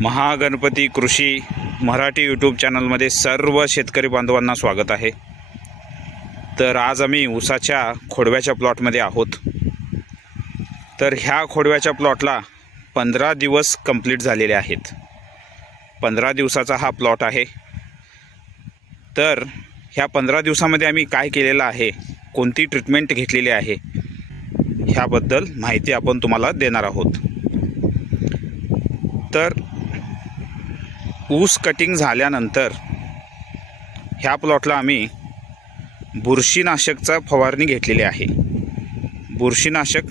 महागणपती कृषी मराठी यूट्यूब चॅनलमध्ये सर्व शेतकरी बांधवांना स्वागत आहे। तर आज आम्ही ऊसाच्या खोडव्याच्या प्लॉटमध्ये आहोत। तर ह्या खोडव्याच्या प्लॉटला 15 दिवस कंप्लीट झालेले आहेत। 15 दिवसाचा हा प्लॉट आहे। तर ह्या 15 दिवसामध्ये आम्ही काय केलेलं आहे, कोणती ट्रीटमेंट घेतलेली आहे, ह्याबद्दल माहिती आपण तुम्हाला देणार आहोत। तर ऊस कटिंग झाल्यानंतर ह्या प्लॉटला आम्ही बुरशीनाशकचा फवारणी घेतलेली आहे। बुरशीनाशक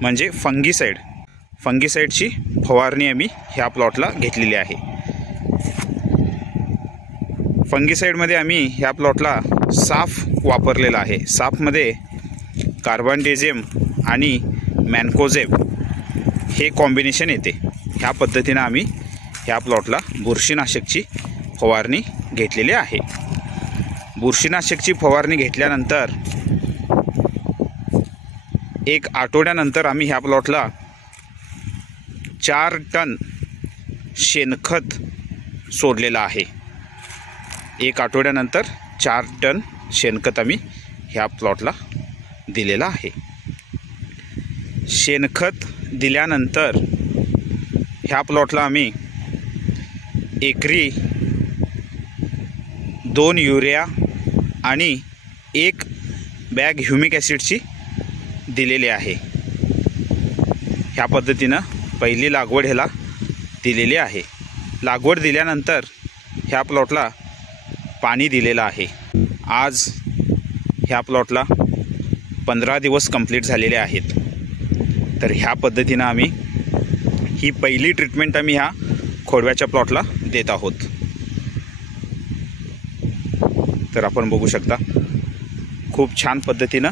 म्हणजे फंगीसाइडची फवारणी आम्ही ह्या प्लॉटला घेतलेली आहे। फंगीसाइडमध्ये आम्ही ह्या प्लॉटला साफ वापरलेला आहे। साफमध्ये कार्बनडेझिम आणि मॅनकोझेब हे कॉम्बिनेशन येते। ह्या पद्धतीने आम्ही ह्या प्लॉटला बुरशीनाशकची फवारणी घेतलेली आहे। बुरशीनाशकची फवारणी घेतल्यानंतर 1 आठवड्यानंतर आम्ही ह्या प्लॉटला 4 टन शेणखत सोडलेलं आहे। 1 आठवड्यानंतर 4 टन शेणखत आम्ही ह्या प्लॉटला दिलेलं आहे। शेणखत दिल्यानंतर ह्या प्लॉटला आम्ही एकरी 2 युरिया आणि 1 बॅग ह्युमिक ॲसिडची दिलेली आहे। ह्या पद्धतीनं पहिली लागवड ह्याला दिलेली आहे। लागवड दिल्यानंतर ह्या प्लॉटला पाणी दिलेलं आहे। आज ह्या प्लॉटला 15 दिवस कंप्लीट झालेले आहेत। तर ह्या पद्धतीनं आम्ही ही पहिली ट्रीटमेंट आम्ही ह्या खोडव्याच्या प्लॉटला देत आहोत। तर आपण बघू शकता खूप छान पद्धतीनं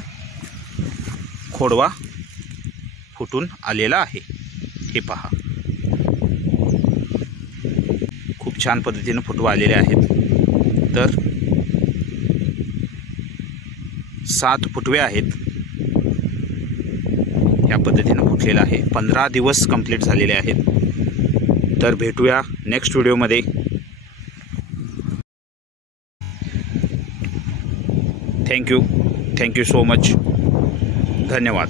खोडवा फुटून आलेला आहे। हे पहा, खूप छान पद्धतीनं फुटवा आलेले आहेत। तर 7 फुटवे आहेत। या पद्धतीनं फुटलेलं आहे। 15 दिवस कंप्लीट झालेले आहेत। तर भेटूया नेक्स्ट व्हिडिओमध्ये। Thank you so much. धन्यवाद।